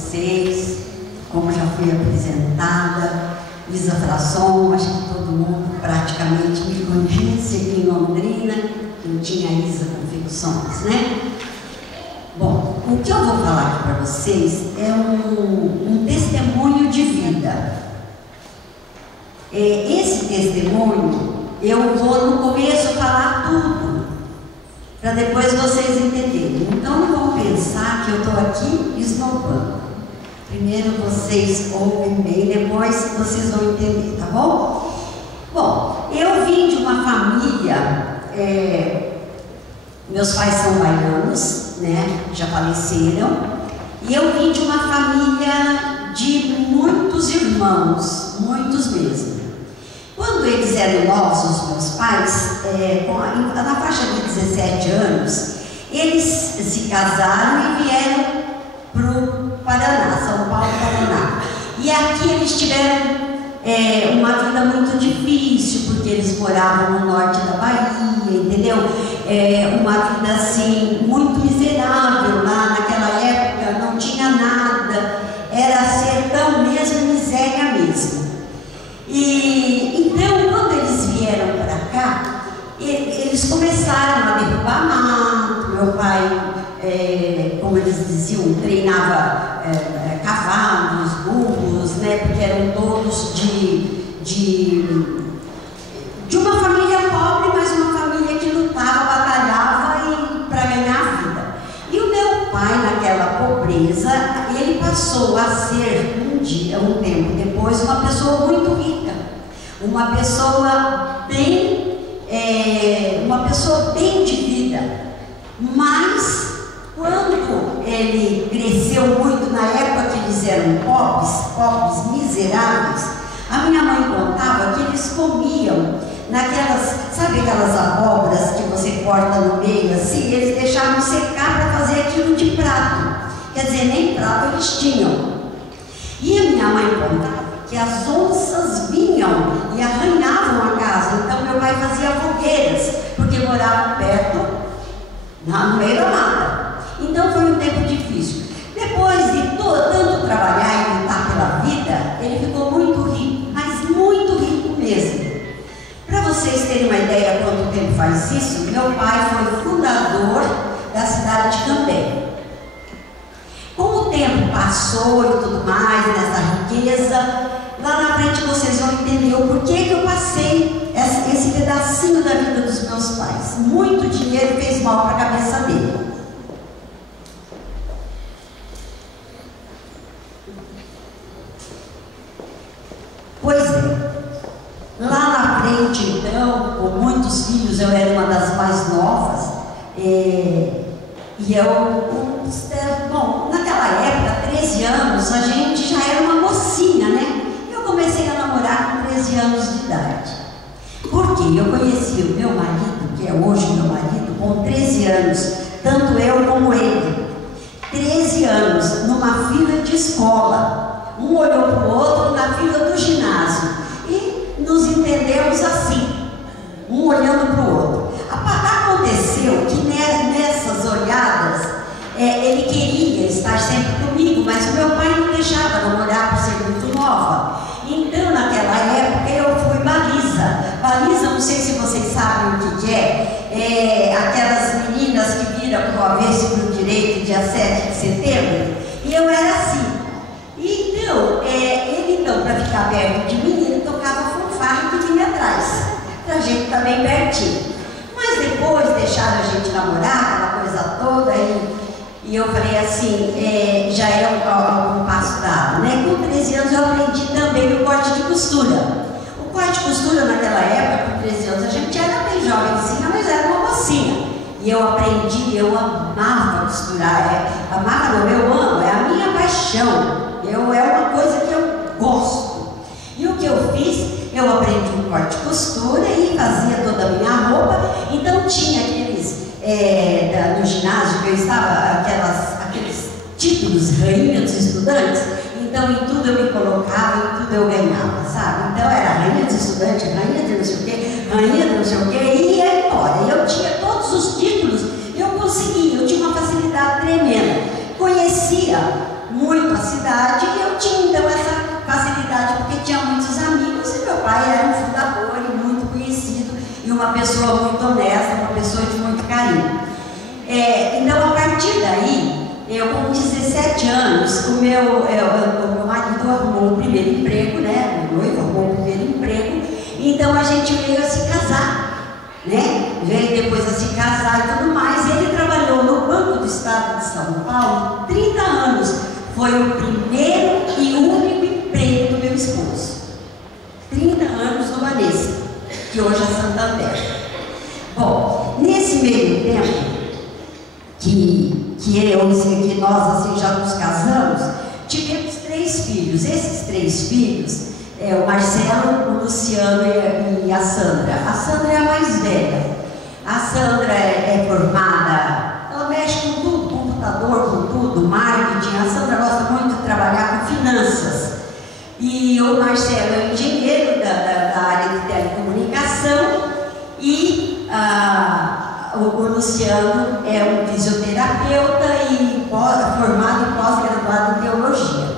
vocês, como já fui apresentada, Isa Frasson, acho que todo mundo praticamente me conhece aqui em Londrina, eu tinha Isa Confecções, né? Bom, o que eu vou falar aqui para vocês é um testemunho de vida. Esse testemunho, eu vou no começo falar tudo, para depois vocês entenderem. Então não vão pensar que eu estou aqui esnobando. Primeiro vocês ouvem bem, depois vocês vão entender, tá bom? Bom, eu vim de uma família, meus pais são baianos, né? Já faleceram, e eu vim de uma família de muitos irmãos, muitos mesmo. Quando eles eram novos, os meus pais, na faixa de 17 anos, eles se casaram e vieram para o Paraná, São Paulo, Paraná. E aqui eles tiveram uma vida muito difícil, porque eles moravam no norte da Bahia, entendeu? Uma vida assim, muito miserável lá naquela época, não tinha nada, era sertão mesmo, miséria mesmo. E então, quando eles vieram para cá, eles começaram a derrubar mato. Meu pai, como eles diziam, treinava cavalos, burros, né? Porque eram todos de uma família pobre, mas uma família que lutava, batalhava para ganhar a vida. E o meu pai, naquela pobreza, ele passou a ser um tempo depois, uma pessoa muito rica, uma pessoa bem de vida. Mas quando ele cresceu muito, na época que eles eram pobres, miseráveis, a minha mãe contava que eles comiam sabe aquelas abóboras que você corta no meio assim, eles deixavam secar para fazer aquilo de prato. Quer dizer, nem prato eles tinham. E a minha mãe contava que as onças vinham e arranhavam a casa. Então meu pai fazia fogueiras, porque morava perto, no meio da mata. Então foi um tempo difícil. Depois de tanto trabalhar e lutar pela vida, ele ficou muito rico, mas muito rico mesmo. Para vocês terem uma ideia quanto tempo faz isso, meu pai foi fundador da cidade de Cambé. Com o tempo passou e tudo mais, nessa riqueza, lá na frente vocês vão entender o porquê que eu passei esse pedacinho da vida dos meus pais. Muito dinheiro fez mal para a cabeça dele. Pois é, lá na frente então, com muitos filhos, eu era uma das mais novas, bom, naquela época, 13 anos, a gente já era uma mocinha, né? Eu comecei a namorar com 13 anos de idade. Porque eu conheci o meu marido, que é hoje meu marido, com 13 anos, tanto eu como ele. 13 anos, numa fila de escola. Um olhou para o outro na fila do ginásio. E nos entendemos assim, um olhando para o outro. Aconteceu que nessas olhadas, ele queria estar sempre comigo, mas o meu pai não deixava namorar por ser muito nova. Então, naquela época, eu fui baliza. Baliza, não sei se vocês sabem o que é, aquelas meninas que viram para o avesso e para o direito, dia 7 de setembro, e eu era assim. Então, ele, para ficar perto de mim, ele tocava fanfarra que vinha atrás, para a gente estar bem pertinho. Mas depois deixaram a gente namorar, aquela coisa toda, e eu falei assim, já era um passo dado, né? Com 13 anos eu aprendi também o corte de costura. O corte de costura naquela época, com 13 anos, a gente era bem jovenzinha, mas era uma mocinha. E eu aprendi, eu amava costurar, amava não, eu amo, é a minha paixão. É uma coisa que eu gosto. E o que eu fiz? Eu aprendi um corte de costura e fazia toda a minha roupa. Então tinha aqueles, no ginásio que eu estava, aqueles títulos, rainha dos estudantes. Então em tudo eu me colocava, em tudo eu ganhava, sabe? Então era rainha dos estudantes, rainha de não sei o quê, rainha de não sei o quê, e ia embora. E eu tinha todos os títulos, eu conseguia, eu tinha uma facilidade tremenda. Conhecia muito muito a cidade e eu tinha então essa facilidade porque tinha muitos amigos e meu pai era um fundador e muito conhecido e uma pessoa muito honesta, uma pessoa de muito carinho. Então, a partir daí, eu com 17 anos, o meu marido arrumou o primeiro emprego, né? O noivo arrumou o primeiro emprego, então a gente veio a se casar, né? Veio depois a se casar e tudo mais. Ele trabalhou no Banco do Estado de São Paulo 30 anos. Foi o primeiro e único emprego do meu esposo. 30 anos no Vanessa, que hoje é Santander. Bom, nesse meio tempo que nós assim já nos casamos, tivemos 3 filhos. Esses 3 filhos, o Marcelo, o Luciano e a Sandra. A Sandra é a mais velha. A Sandra é formada, ela mexe com tudo, computador, com tudo, marketing. A Sandra gosta muito de trabalhar com finanças. E o Marcelo é engenheiro da área de telecomunicação e o Luciano é um fisioterapeuta e formado e pós-graduado em teologia.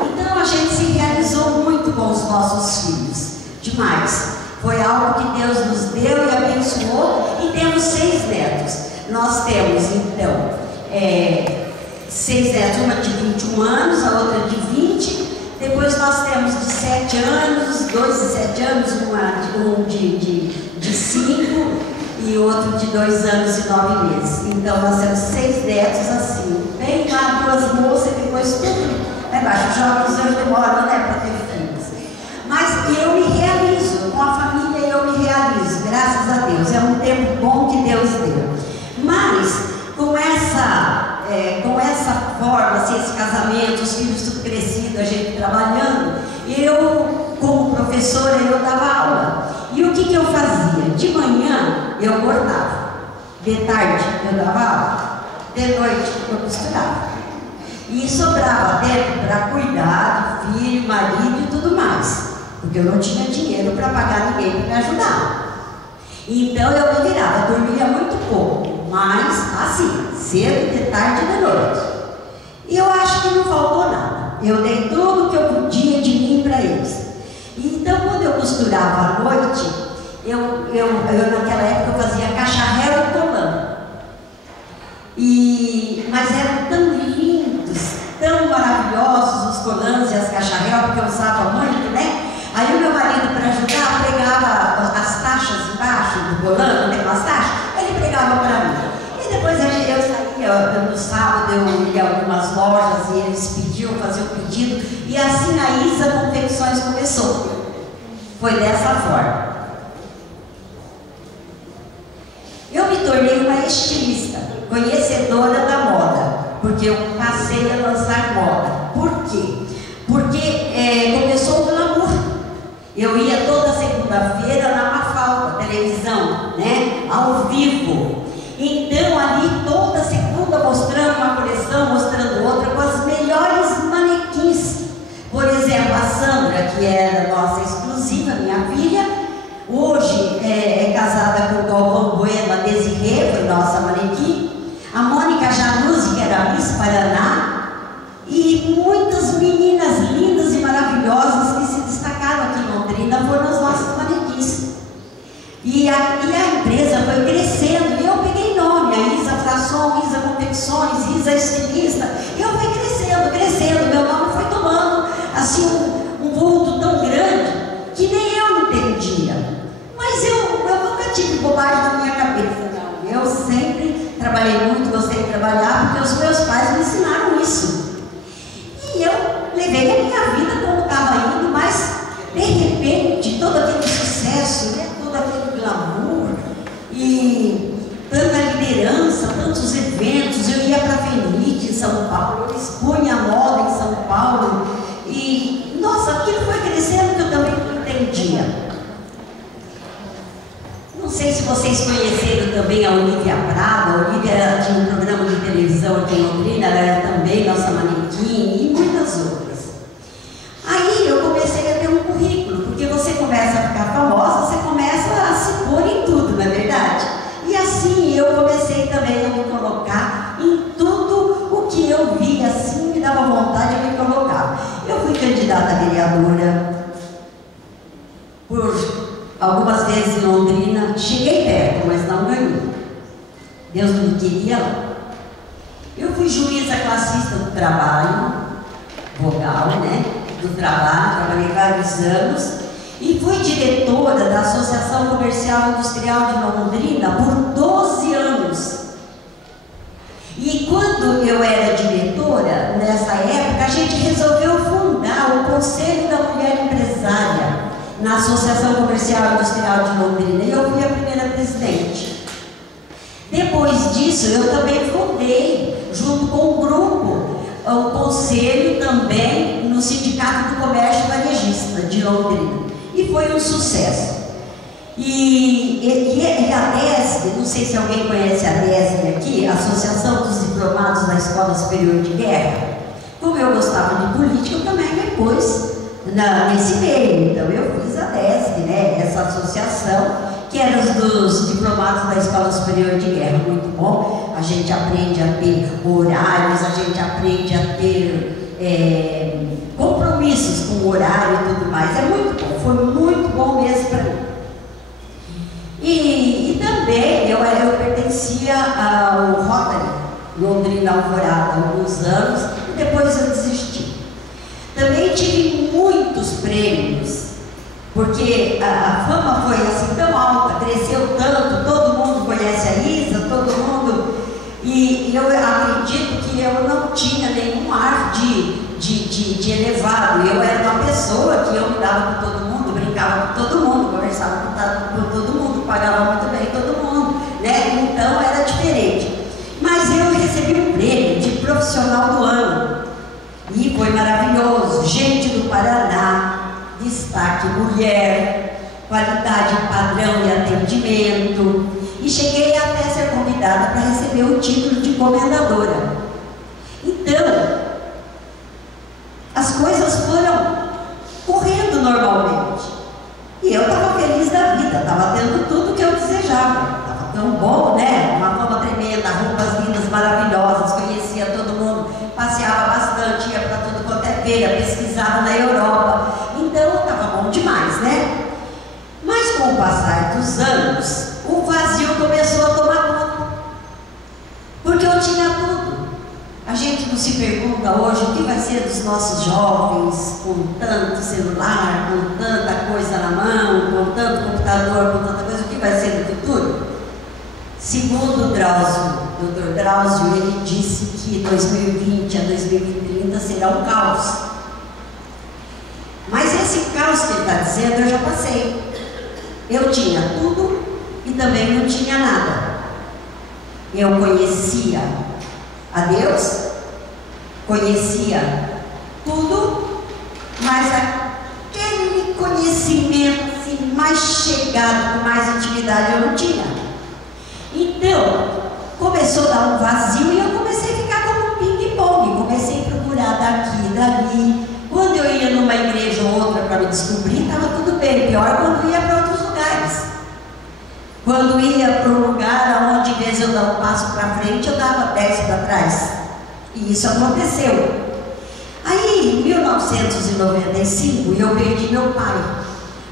Então a gente se realizou muito com os nossos filhos, demais. Foi algo que Deus nos deu e abençoou, e temos 6 netos. Nós temos então 6 netos, uma de 21 anos, a outra de 20. Depois nós temos de 7 anos, 2 de 7 anos, um de 5 e outro de 2 anos e 9 meses. Então nós temos 6 netos assim, bem lá, 2 moças e depois tudo. Os jovens hoje demoram, né, para ter filhos. Mas eu me realizo, com a família eu me realizo, graças a Deus. É um tempo bom que Deus deu. Mas com essa forma, assim, esse casamento, os filhos tudo crescido, a gente trabalhando, eu, como professora, eu dava aula. E o que eu fazia? De manhã eu bordava, de tarde eu dava aula, de noite eu costurava. E sobrava tempo para cuidar do filho, marido e tudo mais, porque eu não tinha dinheiro para pagar ninguém para me ajudar. Então eu me virava, dormia muito pouco, mas assim, cedo, de tarde e de noite. E eu acho que não faltou nada. Eu dei tudo o que eu podia de mim para eles. Então, quando eu costurava à noite, eu naquela época eu fazia cacharel e colã. Mas eram tão lindos, tão maravilhosos os colãs e as cacharel, porque eu usava muito, né? Aí o meu marido, para ajudar, pregava as taxas embaixo do colã, tem umas taxas, ele pregava para mim. E depois eu saía, no sábado eu ia a algumas lojas e eles pediam, faziam o pedido, e assim a Isa Confecções começou. Foi dessa forma. Eu me tornei uma estilista, conhecedora da moda, porque eu passei a lançar moda. Por quê? Porque começou o glamour. Eu ia toda segunda-feira na Mafalda, televisão, né? Ao vivo. Então ali toda segunda mostrando uma coleção, mostrando outra, com as melhores manequins. Por exemplo, a Sandra, que era nossa exclusiva, minha filha, hoje é casada com o Galvão Bueno, a Desirê, foi nossa manequim. A Mônica Januzzi, que era a Miss Paraná. E muitas meninas lindas e maravilhosas que se destacaram aqui em Londrina foram as nossas manequins. E a empresa foi crescendo, e eu peguei nome, a Isa Fração, Isa Confecções, Isa Estilista, e eu fui crescendo, meu nome foi tomando assim um vulto tão grande que nem eu entendia. Mas eu nunca tive bobagem na minha cabeça, não. Eu sempre trabalhei muito, gostei de trabalhar, porque os meus pais me ensinaram isso. E eu levei a minha vida como estava indo, mas de repente, todo aquele sucesso, né? Todo aquele glamour e tanta liderança, tantos eventos. Eu ia para a Fenite em São Paulo, eu expunha a moda em São Paulo e, nossa, aquilo foi crescendo que eu também não entendia. Não sei se vocês conheceram também a Olivia Prado. A Olivia tinha um programa de televisão aqui em Londrina, ela era também nossa manequim e muitas outras. Aí eu comecei a ter um currículo, porque você começa a ficar famosa, você começa a se pôr em tudo, não é verdade? E assim eu comecei também a me colocar em tudo o que eu via, assim me dava vontade de me candidata a vereadora por algumas vezes em Londrina. Cheguei perto, mas não ganhei. Deus não me queria lá. Eu fui juíza classista do trabalho, vogal, né? Do trabalho, trabalhei vários anos. E fui diretora da Associação Comercial e Industrial de Londrina por 12 anos. E quando eu era diretora, nessa época, a gente resolveu fundar o Conselho da Mulher Empresária na Associação Comercial e Industrial de Londrina. E eu fui a primeira presidente. Depois disso, eu também fundei, junto com o grupo, o Conselho também no Sindicato do Comércio Varejista de Londrina. E foi um sucesso. E a DESG, não sei se alguém conhece a DESG aqui, Associação dos Diplomados da Escola Superior de Guerra. Como eu gostava de política, eu também me pus nesse meio. Então eu fiz a DESG, né, essa associação, que era dos diplomados da Escola Superior de Guerra. Muito bom. A gente aprende a ter horários, a gente aprende a ter compromissos com o horário e tudo mais. É muito bom, foi muito bom mesmo para mim. E também eu pertencia ao Rotary Londrina Alvorada há alguns anos, e depois eu desisti. Também tive muitos prêmios, porque a fama foi assim tão alta, cresceu tanto, todo mundo conhece a Isa, todo mundo, e eu acredito que eu não tinha nenhum ar de elevado. Eu era uma pessoa que eu me dava com todo mundo, brincava com todo mundo, conversava com todo mundo, pagava muito bem todo mundo, né? Então era diferente. Mas eu recebi um prêmio de profissional do ano e foi maravilhoso. Gente do Paraná, destaque mulher, qualidade, padrão e atendimento. E cheguei até a ser convidada para receber o título de comendadora. Então, as coisas foram correndo normalmente. E eu estava feliz da vida, estava tendo tudo que eu desejava. Estava tão bom, né? Uma fama tremenda, roupas lindas, maravilhosas, conhecia todo mundo, passeava bastante, ia para tudo quanto é feira, pesquisava na Europa. Então, estava bom demais, né? Mas com o passar dos anos, o vazio começou a tomar conta. Porque eu tinha tudo. A gente não se pergunta hoje o que vai ser dos nossos jovens com tanto celular, com tanta coisa na mão, com tanto computador, com tanta coisa, o que vai ser no futuro? Segundo o Dr. Drauzio, ele disse que 2020 a 2030 será um caos. Mas esse caos que ele está dizendo, eu já passei. Eu tinha tudo e também não tinha nada. Eu conhecia a Deus, conhecia tudo, mas aquele conhecimento assim, mais chegado, com mais intimidade, eu não tinha. Então, começou a dar um vazio e eu comecei a ficar como um ping-pong. Comecei a procurar daqui, dali. Quando eu ia numa igreja ou outra para me descobrir, estava tudo bem. Pior quando ia para outros lugares. Quando ia para um lugar onde, em vez de eu dar um passo para frente, eu dava 10 para trás. E isso aconteceu. Aí, em 1995, eu perdi meu pai,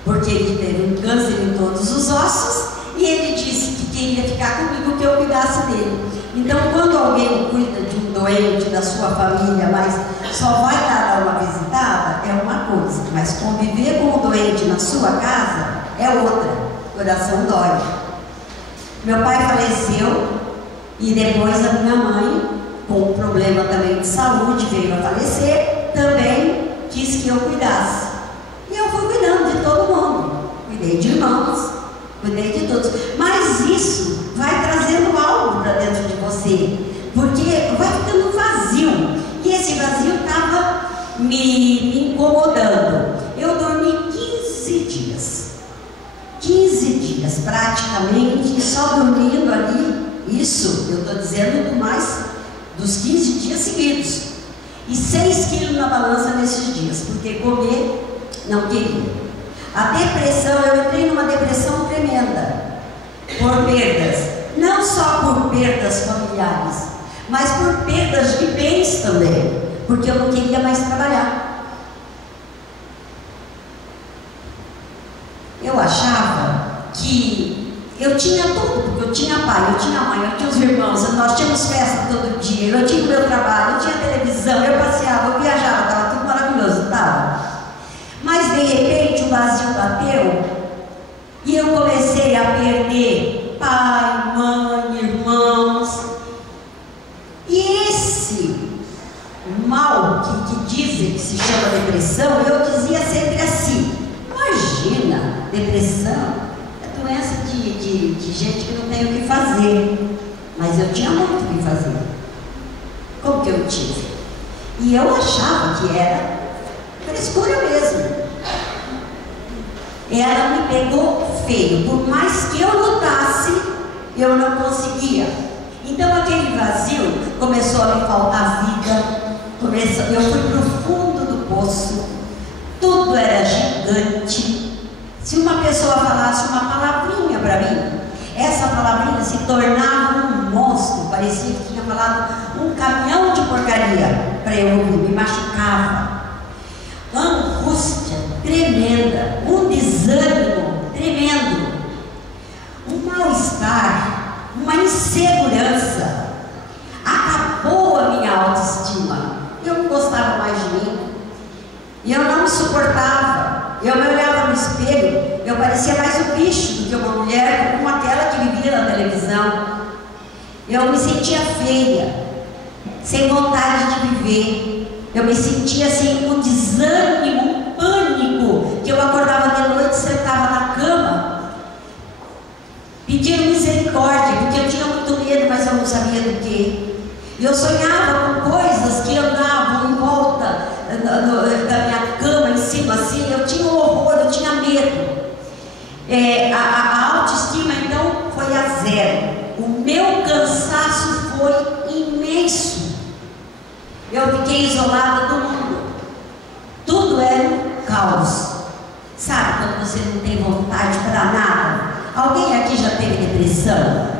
porque ele teve um câncer em todos os ossos e ele disse que queria ficar comigo, que eu cuidasse dele. Então, quando alguém cuida de um doente da sua família, mas só vai dar uma visitada, é uma coisa, mas conviver com o doente na sua casa é outra. O coração dói. Meu pai faleceu e depois a minha mãe, com um problema também de saúde, veio a falecer, também quis que eu cuidasse. E eu fui cuidando de todo mundo. Cuidei de irmãos, cuidei de todos. Mas isso vai trazendo algo para dentro de você, porque vai ficando vazio. E esse vazio estava me incomodando. Eu dormi 15 dias. 15 dias, praticamente, só dormindo ali. Isso, eu estou dizendo do mais dos 15 dias seguidos. E 6 quilos na balança nesses dias, porque comer não queria. A depressão, eu entrei numa depressão tremenda, por perdas. Não só por perdas familiares, mas por perdas de bens também, porque eu não queria mais trabalhar. Eu achava que eu tinha tudo, porque eu tinha pai, eu tinha mãe, eu tinha os irmãos, nós tínhamos festa todo dia, eu tinha o meu trabalho, eu tinha televisão, eu passeava, eu viajava, estava tudo maravilhoso, estava. Mas de repente o vazio bateu e eu comecei a perder pai, mãe, irmãos. E esse mal que dizem que se chama depressão, eu dizia sempre assim: imagina, depressão é doença de gente que não tem o que fazer. Mas eu tinha muito o que fazer. Como que eu tive? E eu achava que era frescura mesmo. Ela me pegou feio. Por mais que eu lutasse, eu não conseguia. Então aquele vazio começou a me faltar vida. Eu fui para o fundo do poço. Tudo era gigante. Se uma pessoa falasse uma palavrinha para mim, essa palavrinha se tornava um monstro. Parecia que tinha falado um caminhão de porcaria para eu ouvir. Me machucava. Angústia tremenda, um desânimo tremendo, um mal-estar, uma insegurança. Acabou a minha autoestima. Eu não gostava mais de mim. E eu não me suportava. Eu me olhava no espelho, eu parecia mais um bicho do que uma mulher, como aquela que vivia na televisão. Eu me sentia feia, sem vontade de viver. Eu me sentia assim, um desânimo, um pânico, que eu acordava de noite, sentava na cama, pedindo misericórdia, porque eu tinha muito medo, mas eu não sabia do que. E eu sonhava com coisas que andavam em volta da minha cama, em cima assim. Eu tinha um horror, eu tinha medo. A autoestima então foi a zero. O meu cansaço foi imenso. Eu fiquei isolada do mundo. Tudo era um caos. Sabe quando você não tem vontade para nada? Alguém aqui já teve depressão?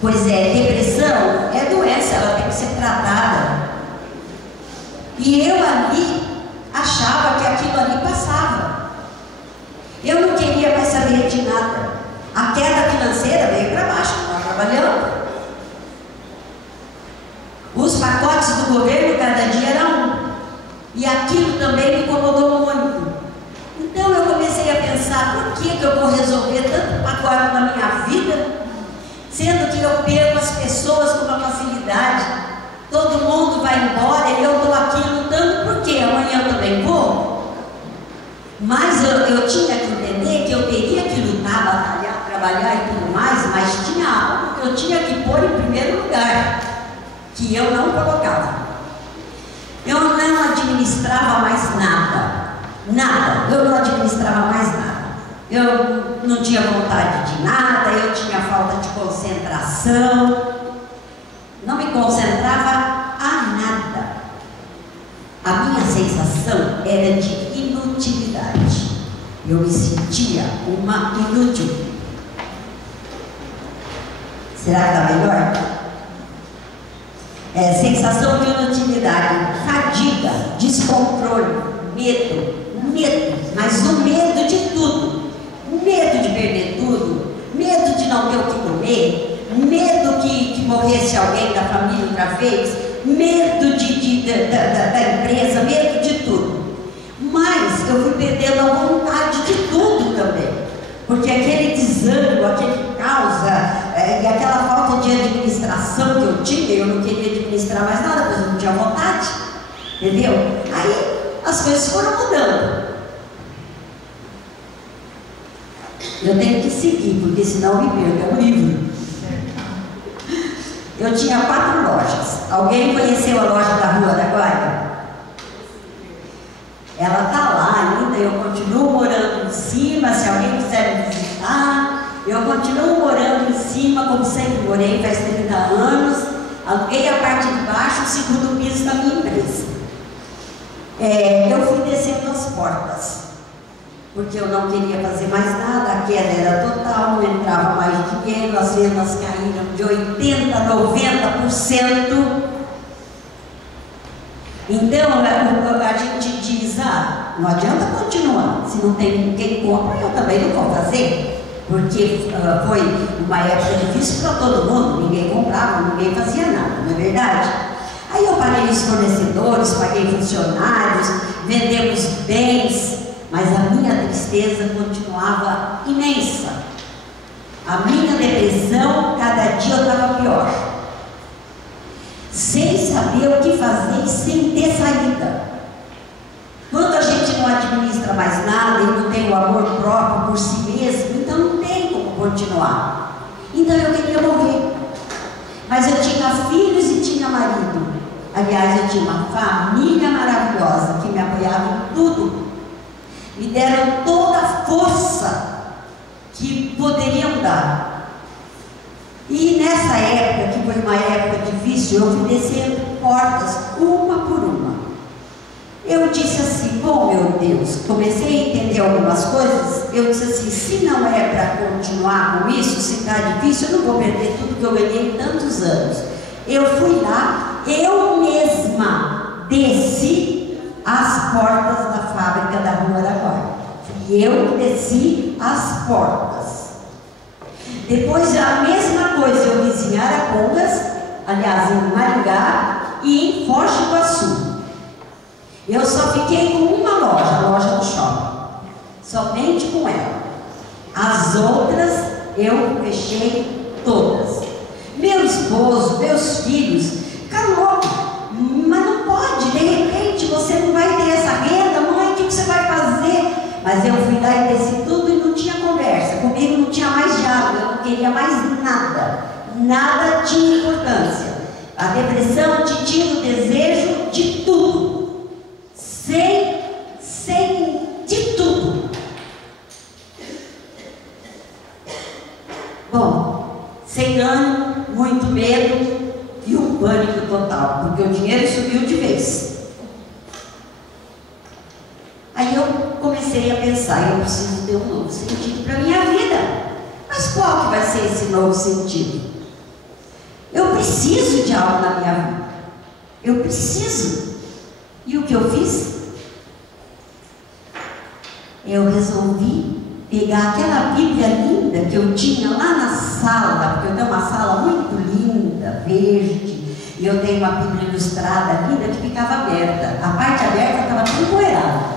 Pois é, depressão é doença, ela tem que ser tratada. E eu ali achava que aquilo ali passava. Eu não queria mais saber de nada. A queda financeira veio para baixo, eu estava trabalhando. Os pacotes do governo cada dia era um. E aquilo também me incomodou muito. Então eu comecei a pensar: por que eu vou resolver tanto pacote na minha vida, sendo que eu perco as pessoas com uma facilidade? Todo mundo vai embora e eu estou aqui lutando, por quê? Amanhã eu também vou? Mas eu tinha que entender que eu teria que lutar, batalhar, trabalhar e tudo mais, mas tinha algo que eu tinha que pôr em primeiro lugar, que eu não colocava. Eu não administrava mais nada. Nada. Eu não administrava mais nada. Eu não tinha vontade de nada, eu tinha falta de concentração. Não me concentrava a nada. A minha sensação era de inutilidade. Eu me sentia uma inútil. Será que está melhor? Sensação de inutilidade, fadiga, descontrole, medo, mas o medo de tudo. Medo de perder tudo, medo de não ter o que comer, medo que morresse alguém da família outra vez, medo da empresa, medo de tudo. Mas eu fui perdendo a vontade de tudo também, porque aquele desânimo, aquele caos e aquela falta de administração que eu tinha, eu não queria administrar mais nada, porque eu não tinha vontade, entendeu? Aí as coisas foram mudando. Eu tenho que seguir, porque senão eu me perco, é um livro. Eu tinha 4 lojas. Alguém conheceu a loja da Rua da Guaia? Ela está lá ainda, eu continuo morando em cima. Se alguém quiser me visitar, eu continuo morando em cima, como sempre morei, faz 30 anos. Aluguei a parte de baixo, o segundo piso da minha empresa. Eu fui descendo as portas, porque eu não queria fazer mais nada, a queda era total, não entrava mais dinheiro, as vendas caíram de 80% a 90%. Então a gente diz: não adianta continuar. Se não tem quem compra, eu também não vou fazer. Porque foi uma época difícil para todo mundo, ninguém comprava, ninguém fazia nada, não é verdade? Aí eu paguei os fornecedores, paguei funcionários, vendemos bens, mas a minha tristeza continuava imensa. A minha depressão, cada dia eu estava pior. Sem saber o que fazer e sem ter saída. Quando a gente não administra mais nada e não tem o amor próprio por si mesmo, então não tem como continuar. Então eu queria morrer. Mas eu tinha filhos e tinha marido. Aliás, eu tinha uma família maravilhosa que me apoiava em tudo. Me deram toda a força que poderiam dar. E nessa época, que foi uma época difícil, eu fui descendo portas, uma por uma. Eu disse assim, bom, meu Deus, comecei a entender algumas coisas. Eu disse assim, se não é para continuar com isso, se está difícil, eu não vou perder tudo que eu ganhei em tantos anos. Eu fui lá, eu mesma desci as portas da fábrica da Rua Araguaia. Fui eu que desci as portas. Depois a mesma coisa eu fiz em Arapongas, aliás em Maringá e em Foz do Iguaçu. Eu só fiquei com uma loja, a loja do shopping, somente com ela. As outras eu fechei todas. Meu esposo, meus filhos ficaram loucos, mas não pode, de repente você não vai ter essa renda, mãe, o que você vai fazer? Mas eu fui lá e desci tudo e não tinha conversa, comigo não tinha mais diálogo, eu não queria mais nada, nada tinha importância. A depressão te tira o desejo de tudo, de tudo. Bom, sem ânimo, muito medo e um pânico total, porque o dinheiro subiu de vez. Aí eu comecei a pensar, eu preciso ter um novo sentido para a minha vida. Mas qual que vai ser esse novo sentido? Eu preciso de algo na minha vida. Eu preciso. E o que eu fiz? Eu resolvi pegar aquela Bíblia linda que eu tinha lá na sala, porque eu tenho uma sala muito linda, verde, e eu tenho uma Bíblia ilustrada linda que ficava aberta. A parte aberta estava tudo empoeirada.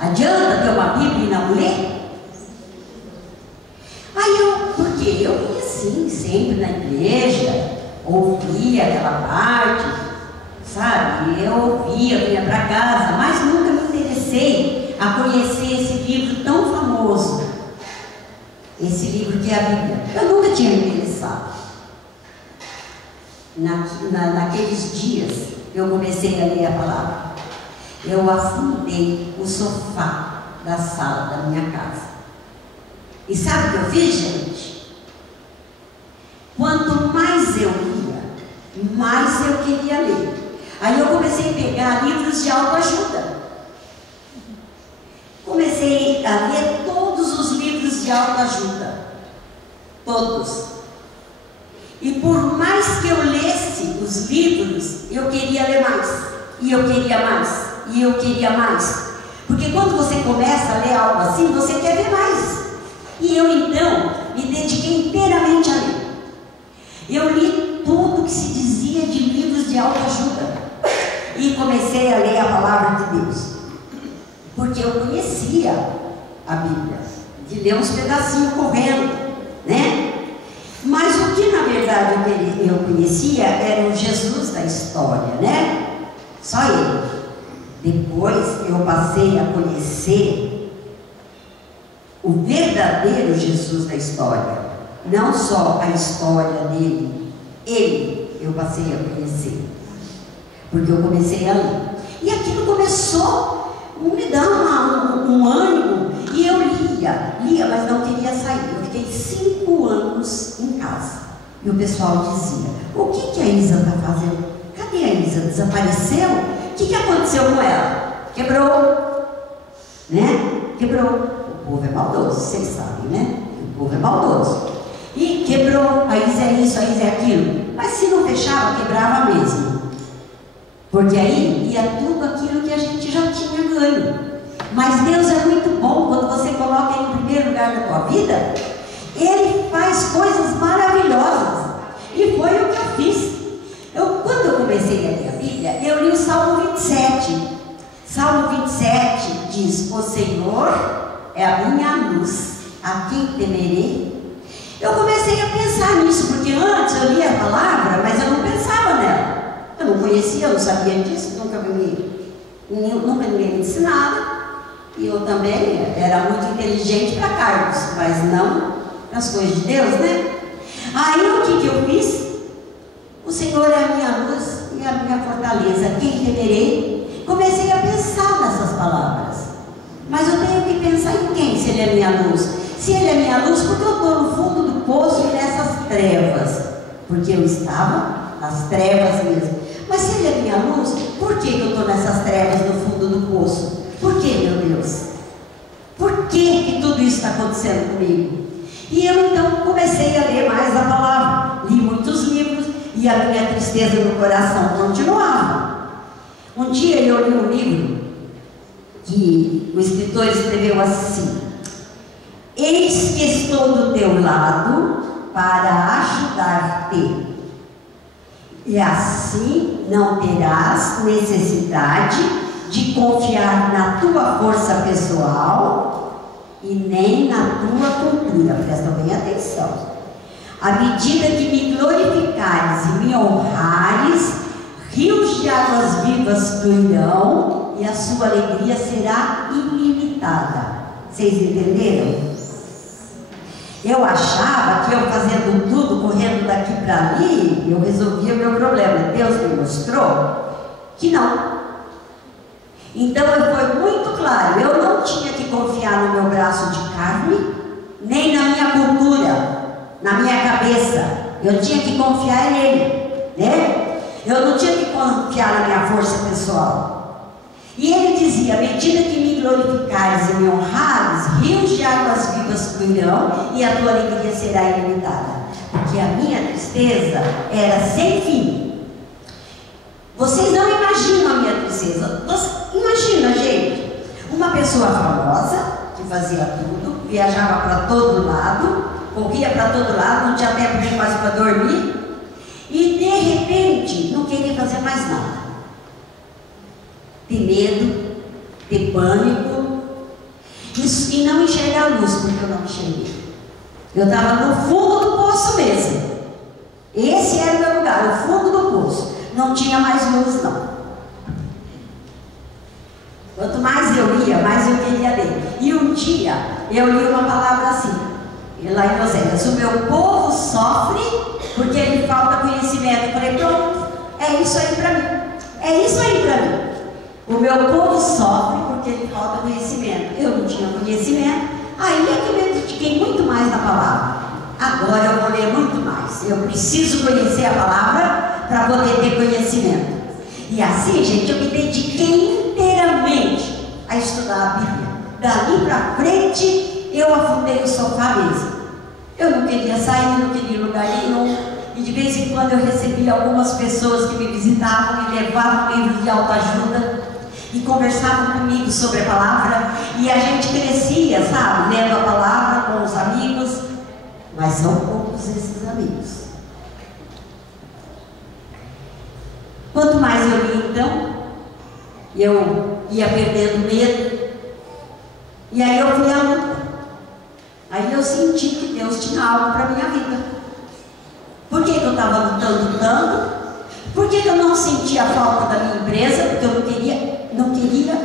Adianta ter uma Bíblia e não ler? Aí porque eu ia assim, sempre na igreja, ouvia aquela parte, sabe? Eu ouvia, vinha para casa, mas nunca me interessei a conhecer esse livro tão famoso. Esse livro que é a Bíblia. Eu nunca tinha me interessado. Naqueles dias, eu comecei a ler a palavra. Eu afundei o sofá da sala da minha casa. E sabe o que eu fiz, gente? Quanto mais eu lia, mais eu queria ler. Aí eu comecei a pegar livros de autoajuda. Comecei a ler todos os livros de autoajuda. Todos. E por mais que eu lesse os livros, eu queria ler mais. E eu queria mais. E eu queria mais. Porque quando você começa a ler algo assim, você quer ver mais. E eu então me dediquei inteiramente a ler. Eu li tudo que se dizia de livros de autoajuda. E comecei a ler a palavra de Deus. Porque eu conhecia a Bíblia. De ler uns pedacinhos correndo, né? Mas o que na verdade eu conhecia era o Jesus da história, né? Só ele. Depois eu passei a conhecer o verdadeiro Jesus da história. Não só a história dele, ele eu passei a conhecer. Porque eu comecei a ler. E aquilo começou a me dar um ânimo. E eu lia, mas não queria sair. Eu fiquei 5 anos em casa. E o pessoal dizia, o que a Isa está fazendo? Cadê a Isa? Desapareceu? O que aconteceu com ela? Quebrou, né? Quebrou. O povo é maldoso, vocês sabem, né? O povo é maldoso. E quebrou, a Isa é isso, a Isa é aquilo. Mas se não fechava, quebrava mesmo. Porque aí ia tudo aquilo que a gente já tinha ganho. Mas Deus é muito bom quando você coloca Ele em primeiro lugar na tua vida. Ele faz coisas maravilhosas. E foi o que eu fiz. Quando eu comecei a ler a Bíblia, eu li o Salmo 27. Salmo 27 diz: o Senhor é a minha luz, a quem temerei? Eu comecei a pensar nisso, porque antes eu lia a palavra, mas eu não pensava nela. Eu não conhecia, eu não sabia disso, nunca ninguém me ensinava. E eu também era muito inteligente para cargos, mas não nas coisas de Deus, né? Aí o que eu fiz? O Senhor é a minha luz e a minha fortaleza, quem temerei? Comecei a pensar nessas palavras. Mas eu tenho que pensar em quem, se Ele é minha luz? Se Ele é minha luz, porque eu estou no fundo do poço e nessas trevas? Porque eu estava nas trevas mesmo. Mas se Ele é minha luz, por que eu estou nessas trevas no fundo do poço? Por que, meu Deus? Por que tudo isso está acontecendo comigo? E eu então comecei a ler mais a palavra. Li muitos livros e a minha tristeza no coração continuava. Um dia eu li um livro que o escritor escreveu assim: eis que estou do teu lado para ajudar-te, e assim não terás necessidade de confiar na tua força pessoal e nem na tua cultura. Presta bem atenção. À medida que me glorificares e me honrares, rios de águas vivas fluirão e a sua alegria será ilimitada. Vocês entenderam? Eu achava que eu fazendo tudo, correndo daqui para ali, eu resolvia o meu problema. Deus me mostrou que não. Então foi muito claro, eu não tinha que confiar no meu braço de carne, nem na minha cultura, na minha cabeça. Eu tinha que confiar nele, né? Eu não tinha que confiar na minha força pessoal. E ele dizia: à medida que me glorificares e me honrares, rios de águas vivas fluirão e a tua alegria será ilimitada. Porque a minha tristeza era sem fim. Vocês não imaginam a minha tristeza. Imagina, gente, uma pessoa famosa que fazia tudo, viajava para todo lado, corria para todo lado, não tinha tempo nem quase para dormir, e de repente não queria fazer mais nada. Ter medo, ter pânico, e não enxergar a luz, porque eu não enxerguei. Eu estava no fundo do poço mesmo. Esse era o meu lugar, o fundo do poço. Não tinha mais luz, não. Quanto mais eu lia, mais eu queria ler. E um dia eu li uma palavra assim, lá em Oséias: o meu povo sofre porque lhe falta conhecimento. Eu falei: pronto, é isso aí para mim. É isso aí para mim. O meu povo sofre porque lhe falta conhecimento. Eu não tinha conhecimento. Aí é que eu me dediquei muito mais na palavra. Agora eu vou ler muito mais. Eu preciso conhecer a palavra para poder ter conhecimento. E assim, gente, eu me dediquei inteiramente a estudar a Bíblia. Dali para frente, eu afundei o sofá mesmo. Eu não queria sair, não queria ir em lugar nenhum. E de vez em quando eu recebia algumas pessoas que me visitavam e levavam livros de autoajuda e conversavam comigo sobre a palavra. E a gente crescia, sabe, lendo a palavra com os amigos. Mas são poucos esses amigos. Quanto mais eu li, então, eu ia perdendo medo. E aí eu fui à luta. Aí eu senti que Deus tinha algo para a minha vida. Por que eu estava lutando tanto? Por que eu não sentia a falta da minha empresa? Porque eu não queria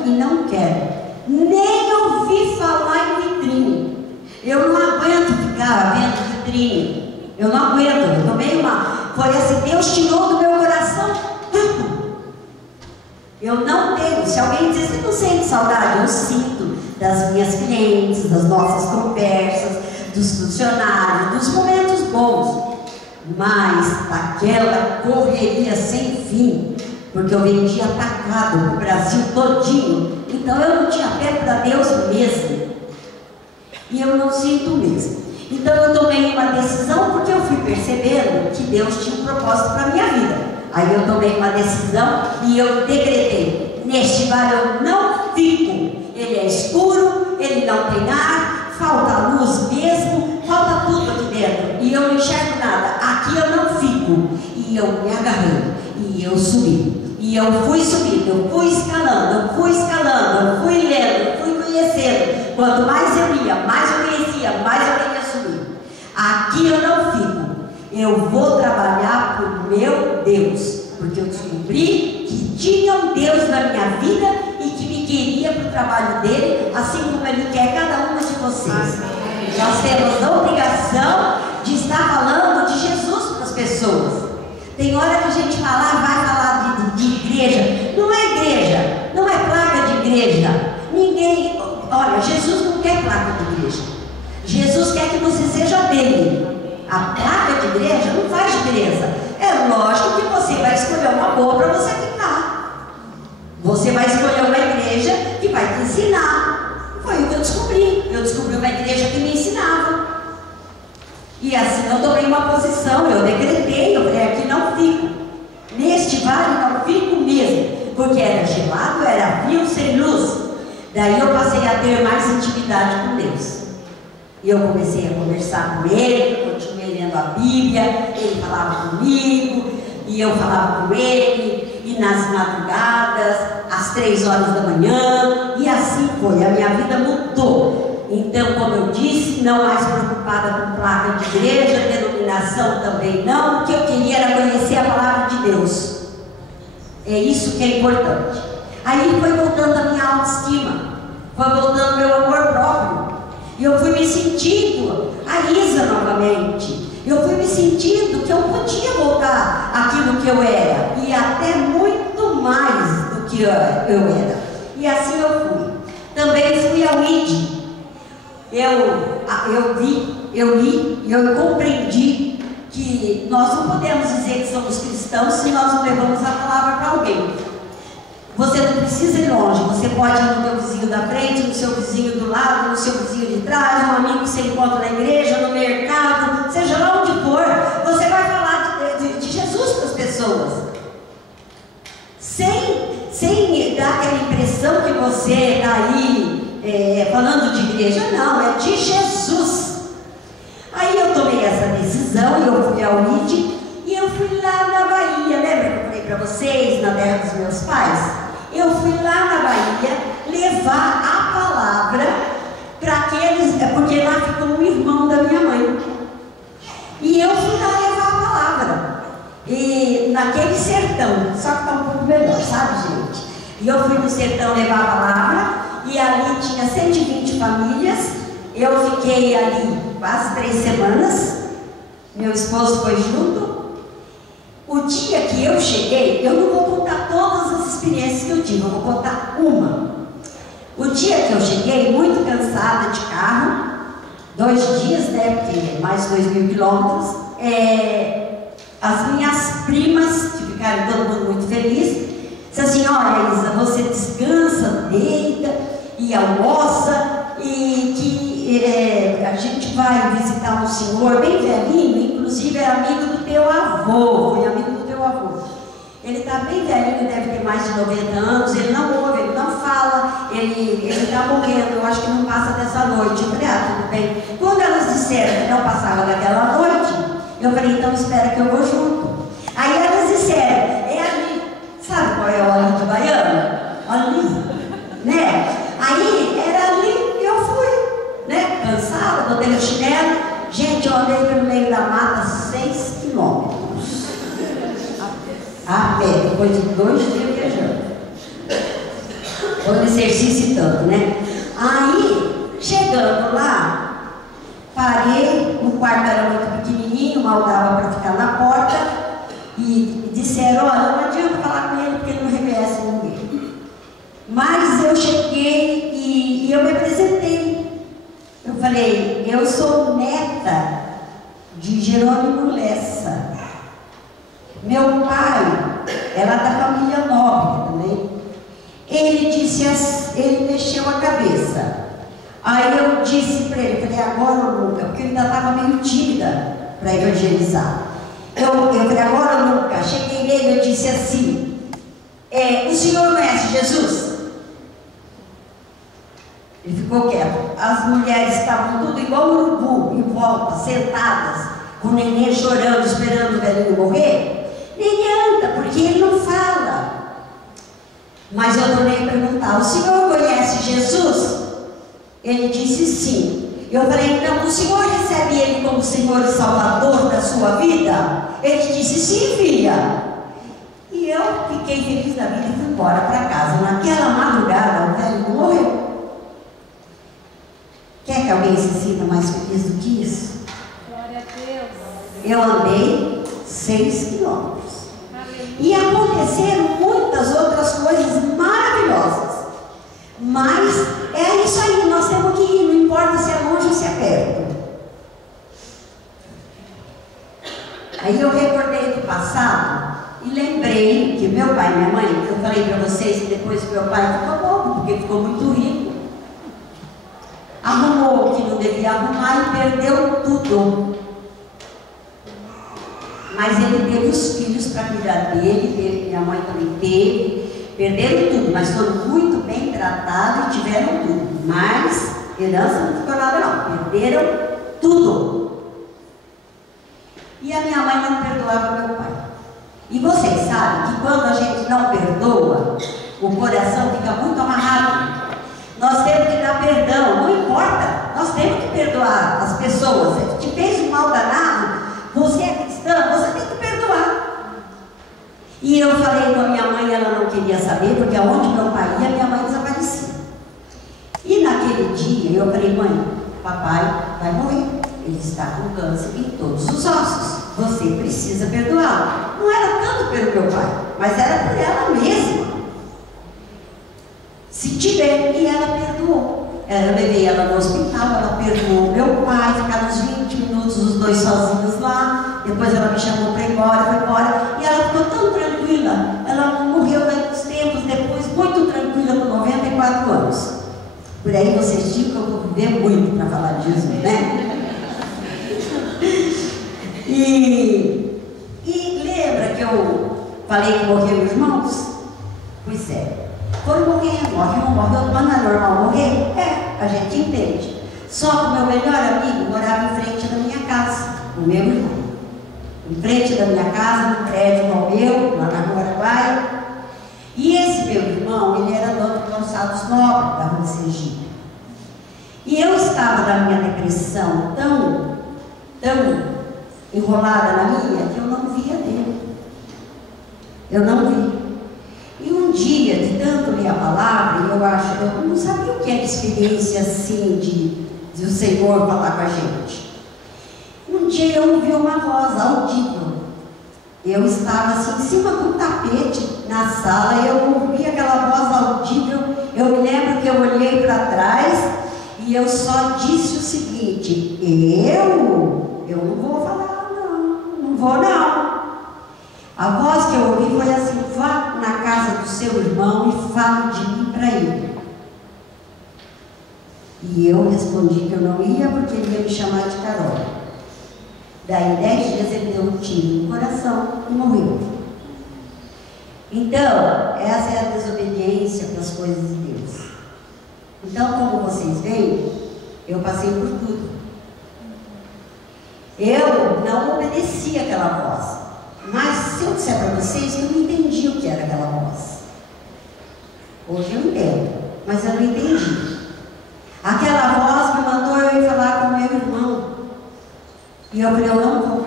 e não quero nem ouvir falar em vitrine. Eu não aguento ficar vendo vitrine. Eu não aguento. Eu tomei uma... Foi assim, Deus tirou do meu coração tudo. Eu não tenho. Se alguém diz: você não sente saudade? Eu sinto das minhas clientes, das nossas conversas, dos funcionários, dos momentos bons. Mas daquela correria sem fim, porque eu vendia atacado o Brasil todinho. Então eu não tinha fé para Deus mesmo. E eu não sinto mesmo. Então eu tomei uma decisão, porque eu fui percebendo que Deus tinha um propósito para a minha vida. Aí eu tomei uma decisão e eu decretei: neste vale eu não fico. Ele é escuro, ele não tem ar, falta luz mesmo, falta tudo aqui dentro. E eu não enxergo nada. Aqui eu não fico. E eu me agarrei. E eu subi. E eu fui subindo, eu fui escalando, eu fui lendo, eu fui conhecendo. Quanto mais eu ia, mais eu conhecia, mais eu queria subir. Aqui eu não fico. Eu vou trabalhar por meu Deus. Porque eu descobri que tinha um Deus na minha vida e que me queria para o trabalho dele, assim como ele quer cada uma de vocês. Nós temos a obrigação de estar falando de Jesus para as pessoas. Tem hora que a gente vai falar de igreja. Não é igreja, não é placa de igreja. Ninguém, olha, Jesus não quer placa de igreja. Jesus quer que você seja dele. A placa de igreja não faz diferença. É lógico que você vai escolher uma boa para você ficar. Você vai escolher uma igreja que vai te ensinar. Foi o que eu descobri. Eu descobri uma igreja que me ensinava. E assim eu tomei uma posição, eu decretei, eu falei, aqui não fico. Neste vale não fico mesmo. Porque era gelado, era frio, sem luz. Daí eu passei a ter mais intimidade com Deus. E eu comecei a conversar com ele, continuei lendo a Bíblia, ele falava comigo, e eu falava com ele, e nas madrugadas, às 3 horas da manhã, e assim foi, a minha vida mudou. Então, como eu disse, não mais preocupada com placa de igreja, denominação também não, o que eu queria era conhecer a palavra de Deus. É isso que é importante. Aí foi voltando a minha autoestima, foi voltando o meu amor próprio. E eu fui me sentindo a Isa novamente. Eu fui me sentindo que eu podia voltar àquilo que eu era. E até muito mais do que eu era. E assim eu fui. Também fui ao ID. Eu li e eu compreendi que nós não podemos dizer que somos cristãos se nós não levamos a palavra para alguém. Você não precisa ir longe, você pode ir no seu vizinho da frente, no seu vizinho do lado, no seu vizinho de trás, um amigo que você encontra na igreja, no mercado, seja lá onde for, você vai falar de Jesus para as pessoas. Sem dar aquela impressão que você está aí falando de igreja, não, é de Jesus. Aí eu tomei essa decisão e eu fui ao ID e eu fui lá na Bahia, lembra que eu falei para vocês, na terra dos meus pais? Eu fui lá na Bahia levar a palavra para aqueles, porque lá ficou um irmão da minha mãe. E eu fui lá levar a palavra. E naquele sertão, só que está um pouco melhor, sabe, gente? E eu fui no sertão levar a palavra, e ali tinha 120 famílias. Eu fiquei ali quase 3 semanas. Meu esposo foi junto. O dia que eu cheguei, eu não vou contar todas as experiências que eu tive, eu vou contar uma. O dia que eu cheguei, muito cansada de carro, 2 dias, né, porque mais 2.000 quilômetros, as minhas primas, que ficaram todo mundo muito feliz, disse assim, olha Isa, você descansa, deita e almoça, e que a gente vai visitar um senhor bem velhinho, inclusive é amigo do teu avô, foi amigo do teu avô. Ele está bem velhinho, deve ter mais de 90 anos, ele não ouve, ele não fala, ele está morrendo, eu acho que não passa dessa noite. Eu falei, tudo bem. Quando elas disseram que não passava daquela noite, eu falei, então espera que eu vou junto. Aí elas disseram, é ali, sabe qual é o ali de Baiana? Ali, né? Aí era ali e eu fui, né? Cansada, botei no chinelo. Gente, eu andei pelo meio da mata 6 quilômetros. A pé, depois de 2 dias viajando. Foi um exercício tanto, né? Aí, chegando lá, parei, o quarto era muito pequenininho, mal dava para ficar na porta, e disseram, olha, não adianta falar com ele porque ele não reconhece ninguém. Mas eu cheguei e eu me apresentei. Eu falei, eu sou neta de Jerônimo Lessa. Meu pai era da família Nobre também. Ele disse, ele mexeu a cabeça. Aí eu disse para ele, falei, agora ou nunca, porque eu ainda estava meio tímida para evangelizar. Eu falei, agora ou nunca. Cheguei nele e eu disse assim, O senhor conhece Jesus? Ele ficou quieto. As mulheres estavam tudo igual urubu, em volta, sentadas, com o neném chorando, esperando o velhinho morrer. Nem anda, porque ele não fala. Mas eu tornei a perguntar: o senhor conhece Jesus? Ele disse sim. Eu falei: então o senhor recebe ele como Senhor e Salvador da sua vida? Ele disse: sim, filha. E eu fiquei feliz da vida e fui embora para casa. Naquela madrugada, o velho morreu. Quer que alguém se sinta mais feliz do que isso? Glória a Deus. Eu andei 6 quilômetros. E aconteceram muitas outras coisas maravilhosas. Mas é isso aí, nós temos que ir, não importa se é longe ou se é perto. Aí eu recordei do passado e lembrei que meu pai e minha mãe, eu falei para vocês que depois meu pai ficou bobo, porque ficou muito rico. Arrumou o que não devia arrumar e perdeu tudo. Mas ele teve os filhos para cuidar dele, minha mãe também teve. Perderam tudo, mas foram muito bem tratados e tiveram tudo. Mas herança não ficou nada não, perderam tudo. E a minha mãe não perdoava meu pai. E vocês sabem que quando a gente não perdoa, o coração fica muito amarrado. Nós temos que dar perdão, não importa, nós temos que perdoar as pessoas. Se te fez um mal danado, você é cristã, você tem que perdoar. E eu falei com a minha mãe, ela não queria saber, porque aonde meu pai ia, minha mãe desaparecia. E naquele dia eu falei: mãe, papai vai morrer, ele está com câncer em todos os ossos, você precisa perdoá-lo. Não era tanto pelo meu pai, mas era por ela mesma. Se tiver, e ela perdoou. Eu levei ela no hospital, ela perdoou meu pai, ficaram uns 20 minutos os dois sozinhos lá. Depois ela me chamou para ir embora, foi embora. E ela ficou tão tranquila. Ela morreu uns tempos depois, muito tranquila, com 94 anos. Por aí vocês dizem que eu vou viver muito para falar de Jesus, né? E lembra que eu falei que morreram irmãos? Pois é. Foi morrendo, morre um, morre outro, mas não é normal morrer? A gente entende. Só que o meu melhor amigo morava em frente da minha casa, o meu irmão. Em frente da minha casa, no prédio igual meu, lá na Rua Araguaia. E esse meu irmão, ele era dono de calçados nobres da Rua Sergipe. E eu estava na minha depressão tão enrolada na minha, que eu não via dele. Eu não vi. E um dia, de tanto ler a palavra, eu não sabia o que era experiência assim de o Senhor falar com a gente. Um dia eu ouvi uma voz audível. Eu estava assim em cima do tapete na sala, eu ouvi aquela voz audível. Eu me lembro que eu olhei para trás e eu só disse o seguinte: eu não vou falar não vou não. A voz que eu ouvi foi assim: vá na casa do seu irmão e fale de mim para ele. E eu respondi que eu não ia, porque ele ia me chamar de Carol. Daí 10 dias ele deu um tiro no coração e morreu. Então, essa é a desobediência para as coisas de Deus. Então, como vocês veem, eu passei por tudo. Eu não obedeci aquela voz. Mas se eu disser para vocês que eu não entendi o que era aquela voz. Hoje eu entendo, mas eu não entendi. Aquela voz me mandou eu ir falar com o meu irmão. E eu falei: eu não vou.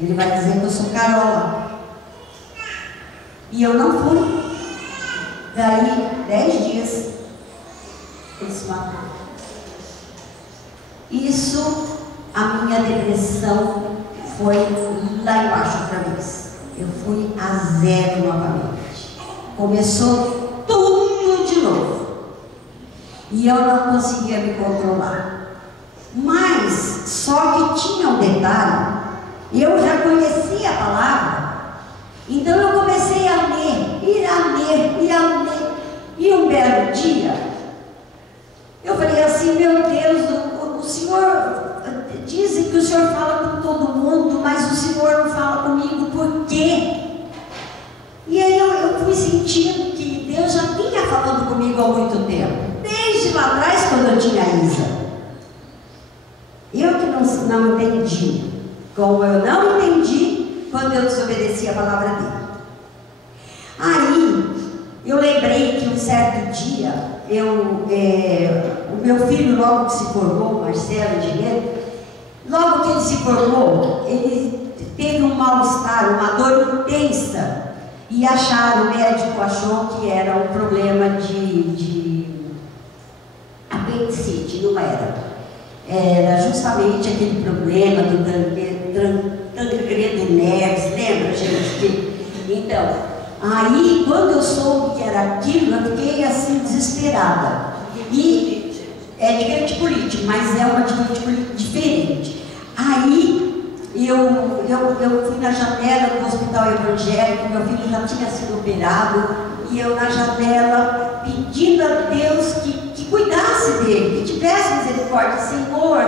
Ele vai dizer que eu sou Carola. E eu não fui. Daí, 10 dias, ele se matou. Isso, a minha depressão foi lá embaixo outra vez. Eu fui a zero novamente. Começou tudo de novo. E eu não conseguia me controlar. Mas, só que tinha um detalhe. Eu já conhecia a palavra. Então eu comecei a ler, ir a ler. E um belo dia, eu falei assim: meu Deus, o Senhor... Dizem que o Senhor fala com todo mundo, mas o Senhor não fala comigo, por quê? E aí eu fui fui sentindo que Deus já vinha falando comigo há muito tempo, desde lá atrás, quando eu tinha a Isa. Eu que não entendi, como eu não entendi quando eu desobedeci a palavra dele. Aí, eu lembrei que um certo dia, o meu filho, logo que se formou, Marcelo Engenheiro, logo que ele se formou, ele teve um mal-estar, uma dor intensa, e acharam, o médico achou que era um problema de apendicite, não era. Era justamente aquele problema do Tancredo Neves, lembra, gente? Então, aí, quando eu soube que era aquilo, eu fiquei assim, desesperada. E é diverticulite, mas é uma diverticulite diferente. Aí, eu fui na janela do hospital evangélico, meu filho já tinha sido operado, e eu na janela pedindo a Deus que cuidasse dele, que tivesse misericórdia. Senhor,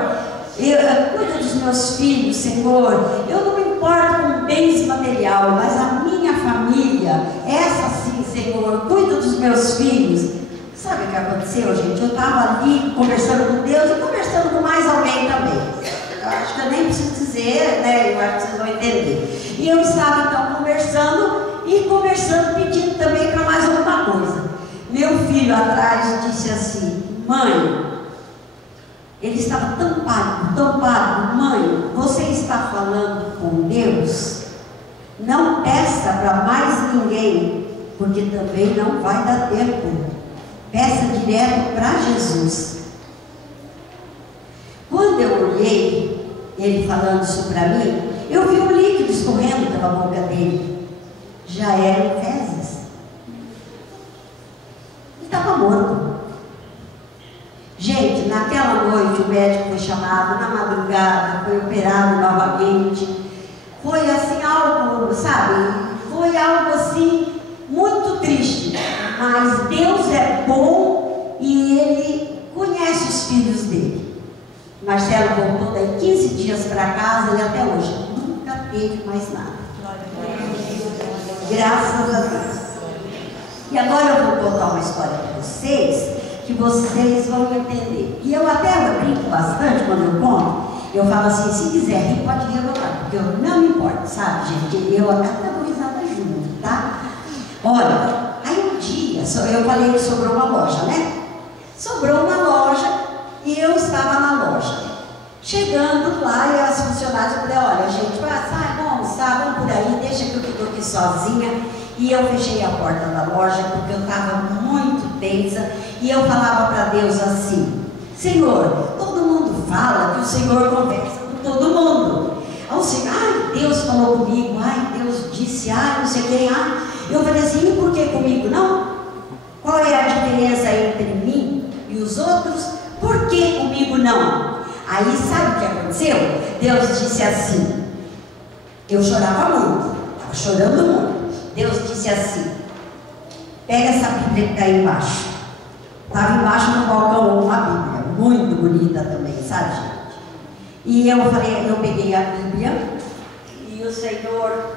cuida dos meus filhos, Senhor, eu não me importo com bens material, mas a minha família, essa sim, Senhor, cuida dos meus filhos. Sabe o que aconteceu, gente? Eu estava ali conversando com Deus e conversando com mais alguém também. Eu acho que eu nem preciso dizer, né? Eu acho que vocês vão entender. E eu estava então conversando, pedindo também para mais alguma coisa. Meu filho atrás disse assim: mãe, ele estava tão pálido, mãe, você está falando com Deus? Não peça para mais ninguém, porque também não vai dar tempo. Peça direto para Jesus. Quando eu olhei ele falando isso para mim, eu vi um líquido escorrendo pela boca dele. Já eram fezes. Ele estava morto. Gente, naquela noite o médico foi chamado, na madrugada, foi operado novamente. Foi assim algo, sabe? Foi algo assim muito triste. Mas Deus é bom e Ele conhece os filhos dele. Marcelo voltou daí 15 dias para casa e até hoje nunca teve mais nada. Graças a Deus. E agora eu vou contar uma história para vocês, que vocês vão entender. E eu até brinco bastante quando eu conto. Eu falo assim: se quiser rir, pode rir à vontade, porque eu não me importo, sabe, gente? Eu até dou risada junto, tá? Olha, aí um dia, eu falei que sobrou uma loja, né? Sobrou uma loja e eu estava na loja. Chegando lá, e as funcionárias falaram: olha, gente, sai, vamos por aí, deixa que eu fico aqui sozinha. E eu fechei a porta da loja porque eu estava muito tensa. E eu falava para Deus assim: Senhor, todo mundo fala que o Senhor conversa com todo mundo. Aí o Senhor, Deus falou comigo, Deus disse, não sei quem, Eu falei assim: e por que comigo não? Qual é a diferença entre mim e os outros? Por que comigo não? Aí sabe o que aconteceu? Deus disse assim, eu chorava muito, estava chorando muito. Deus disse assim: pega essa Bíblia que está aí embaixo. Estava embaixo no balcão uma Bíblia, muito bonita também, sabe, gente? E eu falei, eu peguei a Bíblia e o Senhor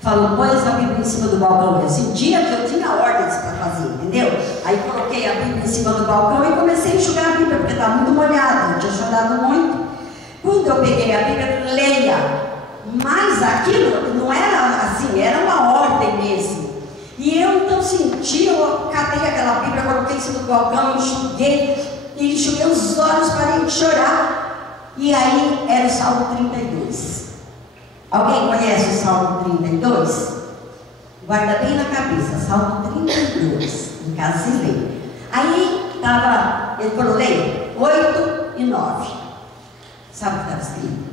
falou: põe essa Bíblia em cima do balcão. Eu sentia que eu tinha ordens para fazer, entendeu? Aí coloquei a Bíblia em cima do balcão e comecei a enxugar a Bíblia, porque estava muito molhada, eu tinha chorado muito. Quando eu peguei a Bíblia, leia. Mas aquilo não era assim, era uma ordem mesmo. E eu então senti, eu catei aquela Bíblia, coloquei em cima do balcão, enxuguei os olhos, parei de chorar. E aí era o Salmo 32. Alguém conhece o Salmo 32? Guarda bem na cabeça, Salmo 32, em casa se lê. Aí estava, ele falou, leia, 8 e 9. Sabe o que estava escrito?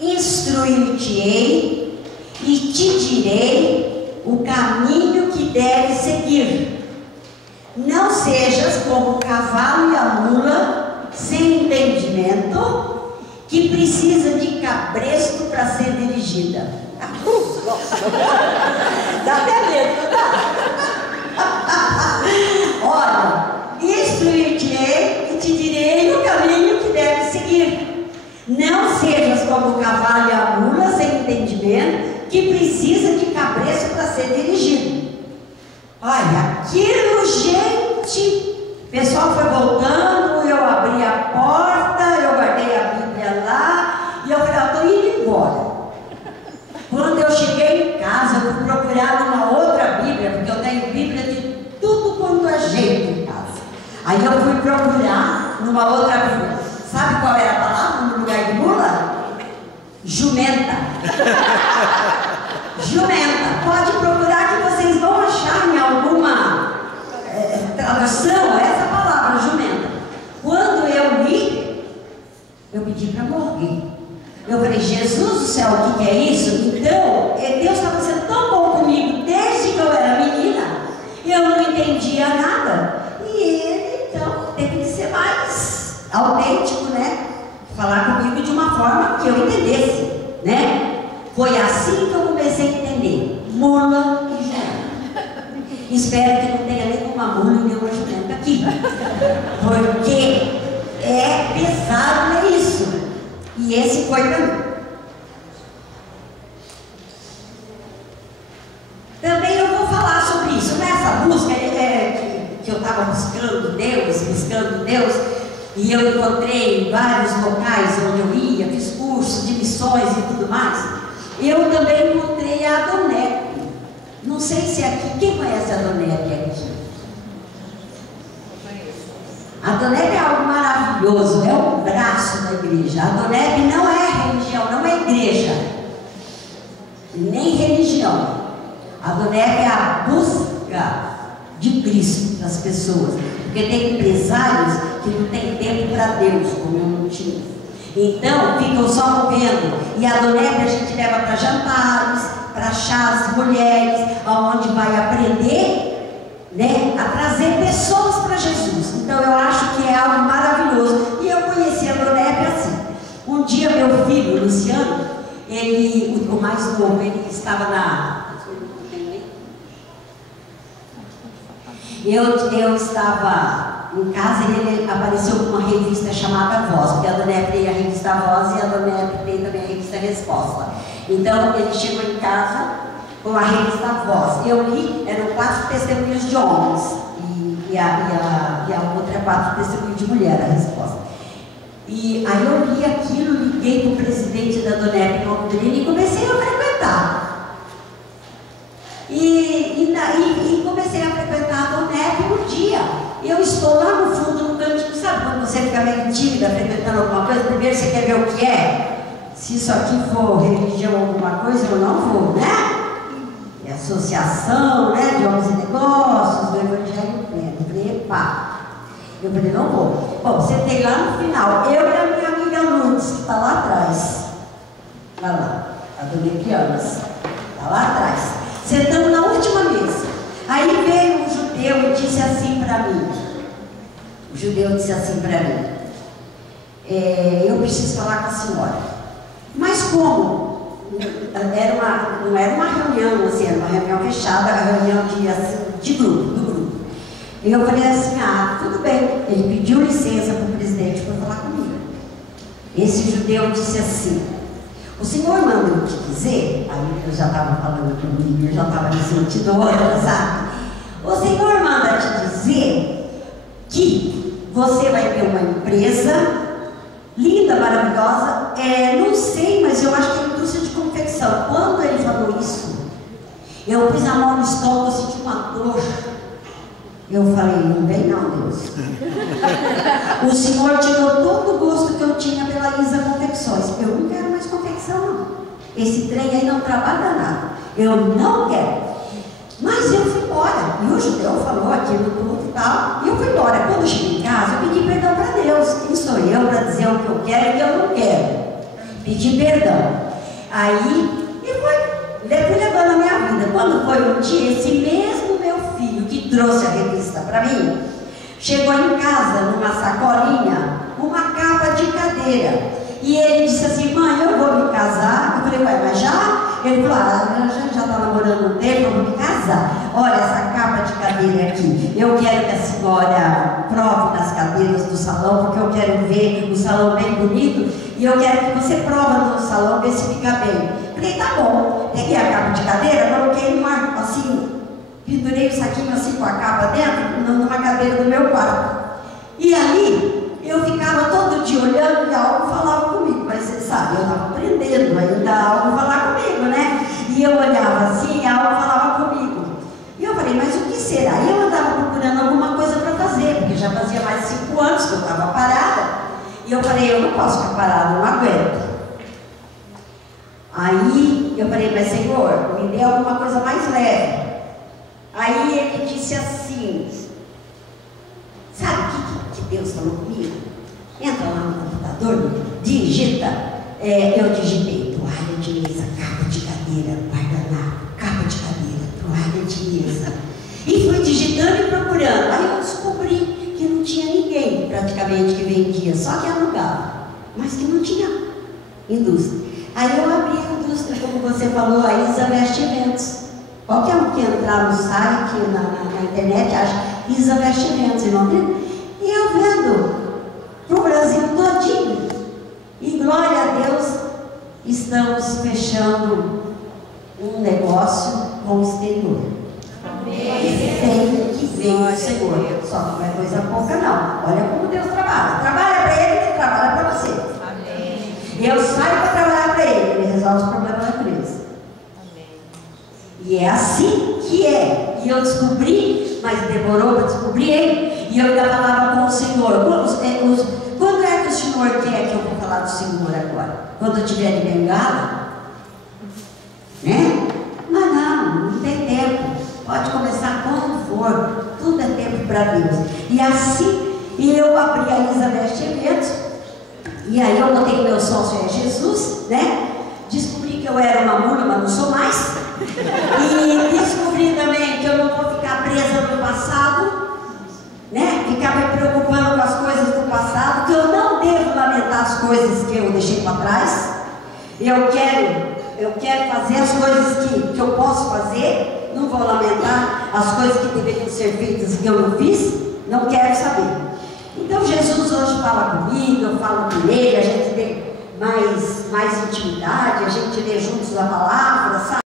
Instruir-te-ei e te direi o caminho que deves seguir. Não sejas como o cavalo e a mula sem entendimento, que precisa de cabresto para ser dirigida. Dá até medo, não dá? Olha, instruir-te-ei e te direi o caminho que deves seguir. Não sejas como o cavalo e a mula sem entendimento, que precisa de cabresto para ser dirigido. Olha, aquilo, gente, o pessoal foi voltando, eu abri a porta, eu guardei a Bíblia lá, e eu falei, estou indo embora. Quando eu cheguei em casa, eu fui procurar uma outra Bíblia, porque eu tenho Bíblia de tudo quanto é jeito em casa. Aí eu fui procurar numa outra Bíblia. Sabe qual era a palavra no lugar de mula? Jumenta. Jumenta. Pode procurar que vocês vão achar em alguma tradução essa palavra, jumenta. Quando eu li, eu pedi para morrer. Eu falei, Jesus do céu, o que é isso? Então, Deus estava sendo tão bom comigo desde que eu era menina, eu não entendia nada. E ele, então, teve que ser mais autêntico, né? Falar comigo de uma forma que eu entendesse, né? Foi assim que eu comecei a entender. Mula e jumenta. Espero que não tenha nenhuma mula e nenhuma jumenta aqui. Porque é pesado, é isso. E esse foi para mim. Também eu vou falar sobre isso. Nessa busca que eu estava buscando Deus, e eu encontrei vários locais onde eu ia, fiz cursos de missões e tudo mais. Eu também encontrei a Adonep. Não sei se é aqui, quem conhece a Adonep aqui? A Adonep é algo maravilhoso, é o braço da igreja. A Adonep não é religião, não é igreja, nem religião. A Adonep é a busca de Cristo para as pessoas. Porque tem empresários que não têm tempo para Deus, como eu não tinha. Então, ficam só movendo. E a Adonep a gente leva para jantares, para chás, mulheres, onde vai aprender, né, a trazer pessoas para Jesus. Então eu acho que é algo maravilhoso. E eu conheci a Adonep assim. Um dia meu filho, Luciano, ele, o mais novo, ele estava eu estava em casa e ele apareceu com uma revista chamada Voz, porque a Adonep tem a revista Voz e a Adonep tem também a revista Resposta. Então ele chegou em casa com a revista Voz. Eu li, eram 4 testemunhos de homens e a outra 4 testemunhos de mulher, a resposta. E aí eu li aquilo, liguei para o presidente da Adonep Londrina e comecei a frequentar. E comecei a frequentar a Adonep um dia. Eu estou lá no fundo, no cantinho, sabe quando você fica meio tímida frequentando alguma coisa? Primeiro você quer ver o que é? Se isso aqui for religião ou alguma coisa, eu não vou, né? É associação, né, de homens e negócios, do Evangelho Pleno. Eu falei, não vou. Bom, sentei lá no final, eu e a minha amiga Lourdes, que está lá atrás. Olha lá, a Dona Epianas, está lá atrás. Sentamos na última mesa. Aí veio um judeu e disse assim para mim. O judeu disse assim para mim, eu preciso falar com a senhora. Mas como? Não era uma reunião, assim, era uma reunião fechada, a reunião de grupo, do grupo. E eu falei assim, tudo bem. Ele pediu licença para o presidente para falar comigo. Esse judeu disse assim, o senhor manda eu te dizer, aí eu já estava falando comigo, eu já estava me sentindo sabe? O senhor manda te dizer que você vai ter uma empresa linda, maravilhosa, não sei, mas eu acho que é indústria de confecção. Quando ele falou isso, eu pus a mão no estômago, eu senti uma dor. Eu falei, não vem não, Deus. O senhor tirou todo o gosto que eu tinha pela Isa Confecções. Eu não quero mais confecção, não. Esse trem aí não trabalha nada. Eu não quero. Mas eu fui embora. E o judeu falou aquilo tudo e tal. E eu fui embora. Quando eu cheguei em casa, eu pedi perdão para Deus. Quem sou eu para dizer o que eu quero e o que eu não quero? Pedi perdão. Aí, e fui levando a minha vida. Quando foi um dia, esse mesmo meu filho que trouxe a revista para mim, chegou em casa numa sacolinha, uma capa de cadeira. E ele disse assim, mãe, eu vou me casar. Eu falei, mas já? Ele falou, já está namorando um tempo, eu vou me casar. Olha essa capa de cadeira aqui. Eu quero que a senhora prove nas cadeiras do salão, porque eu quero ver o salão bem bonito. E eu quero que você prova no salão, ver se fica bem. Eu falei, tá bom. peguei a capa de cadeira, coloquei numa, assim, pendurei o saquinho assim com a capa dentro, numa cadeira do meu quarto. E ali, eu ficava todo dia olhando e algo falava comigo. Mas você sabe, eu estava aprendendo ainda algo falar comigo, né? E eu olhava assim e algo falava comigo. E eu falei, mas o que será? E eu andava procurando alguma coisa para fazer, porque já fazia mais de 5 anos que eu estava parada. E eu falei, eu não posso ficar parada, eu não aguento. Aí eu falei, mas Senhor, me dê alguma coisa mais leve. Aí ele disse assim, sabe o que Deus falou comigo? Entra lá no computador, digita. Eu digitei, toalha de mesa, capa de cadeira, guardanapo, capa de cadeira, toalha de mesa. E fui digitando e procurando. Aí eu descobri que não tinha ninguém praticamente que vendia, só que alugava, mas que não tinha indústria. Aí eu abri a indústria, como você falou, a Isa Vestimentos. Qualquer um que entrar no site, na internet, acha Isa Vestimentos, não tem? E eu vendo para o Brasil todinho. E glória a Deus, estamos fechando um negócio com o exterior. Tem que ver o Senhor. Só não é coisa pouca, não. Olha como Deus trabalha. Trabalha para Ele, Ele trabalha para você. Amém. Eu saio para trabalhar para Ele, Ele resolve os problemas da empresa. E é assim que é. E eu descobri, mas demorou para descobrir ele. E eu ainda falava com o Senhor. Quando é que o Senhor quer que eu vou falar do Senhor agora? Quando eu estiver de bengala? Né? Mas não tem tempo. Pode começar quando for. Tudo é tempo para Deus. E assim, eu abri a Isa Vestimentos. E aí eu botei que meu sócio é Jesus, né? Descobri que eu era uma mula, mas não sou mais. E descobri também que eu não vou ficar presa no passado, né? Ficar me preocupando com as coisas do passado, que eu não devo lamentar as coisas que eu deixei para trás. Eu quero fazer as coisas que eu posso fazer, não vou lamentar as coisas que deveriam ser feitas que eu não fiz, não quero saber. Então Jesus hoje fala comigo, eu falo com ele, a gente tem mais intimidade, a gente lê juntos a palavra, sabe?